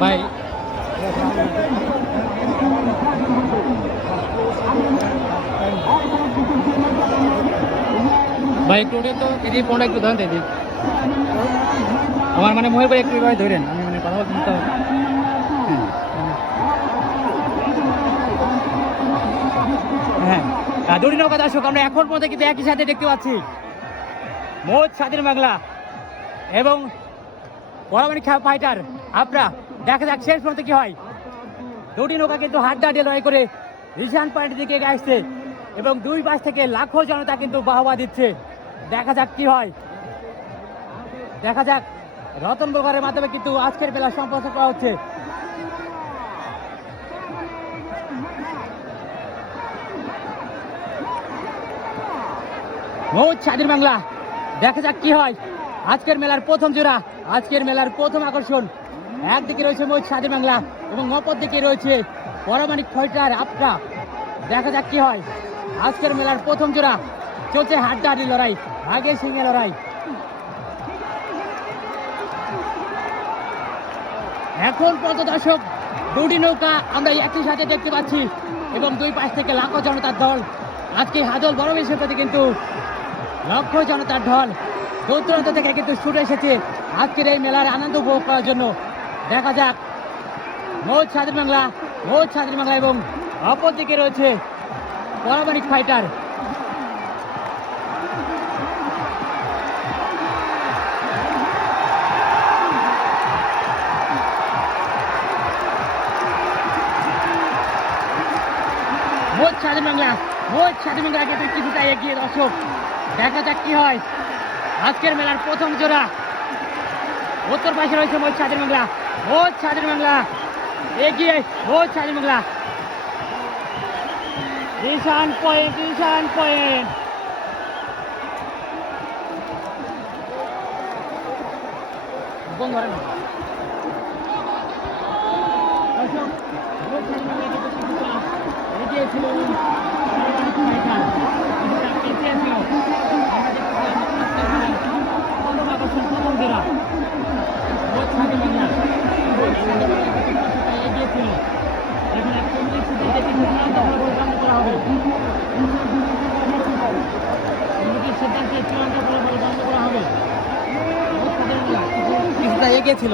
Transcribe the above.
ভাই ভাই একটু ওটা তো এদিকে ফোনটা একটু ধরেন দিদি আমার মানে মনে করে একটু এভাবে ধরেন আমি মানে কথা বলতে তো হ্যাঁ দুটি নৌকা দর্শক আমরা এখন পর্যন্ত কিন্তু একই সাথে দেখতে পাচ্ছি মোট স্বাধীন বাংলা এবং পরামানিক ফাইটার আপনারা দেখা যাক শেষ পর্যন্ত কি হয়। দুটি নৌকা কিন্তু হাড্ডাহাড্ডি লড়াই করে রিসান পয়েন্টের দিকে এগিয়ে আসছে এবং দুই পাশ থেকে লাখো জনতা কিন্তু বাহবা দিচ্ছে। দেখা যাক কি হয়, দেখা যাক। রতন ব্লগারের মাধ্যমে কিন্তু আজকের বেলা সম্প্রচার করা হচ্ছে। মোট স্বাধীন বাংলা, দেখা যাক কি হয়। আজকের মেলার প্রথম জোড়া, আজকের মেলার প্রথম আকর্ষণ। একদিকে রয়েছে মোট স্বাধীন বাংলা এবং অপর দিকে রয়েছে পরামানিক ফাইটার আপনারা। দেখা যাক কি হয়। আজকের মেলার প্রথম জোড়া চলছে হাড্ডাহাড্ডি লড়াই, আগে সিংহে লড়াই। এখন পর্যন্ত দর্শক দুটি নৌকা আমরা একই সাথে দেখতে পাচ্ছি এবং দুই পাশ থেকে লাখো জনতার দল। আজকে হাজল বড় বেশির প্রতি কিন্তু লক্ষ জনতার ঢল দূর দূরান্ত থেকে কিন্তু ছুটে এসেছে আজকের এই মেলার আনন্দ উপভোগ করার জন্য। দেখা যাক মোট স্বাধীন বাংলা, মোট স্বাধীন বাংলা এবং অপর দিকে রয়েছে পরামানিক ফাইটার। মোট স্বাধীন বাংলা, মোট স্বাধীন বাংলা কিন্তু কিছুটা এগিয়ে দর্শক। দেখা যাক কি হয়। আজকের মেলার প্রথম জোড়া উত্তর পাশে রয়েছে মোট স্বাধীন বাংলা, মোট স্বাধীন বাংলা এগিয়ে, মোট স্বাধীন বাংলা। রিসান point, রিসান point. বন্ধ ধরে না দর্শক, মোট স্বাধীন বাংলা কিন্তু কিছুটা এগিয়ে ছিল প্রথম জোড়া মোট স্বাধীন বাংলা এগিয়ে ছিল। এখন এক সিদ্ধান্ত বন্ধ করা হবে, সিদ্ধান্তে চূড়ান্ত বন্ধ করা হবে। কিছুটা এগিয়ে ছিল।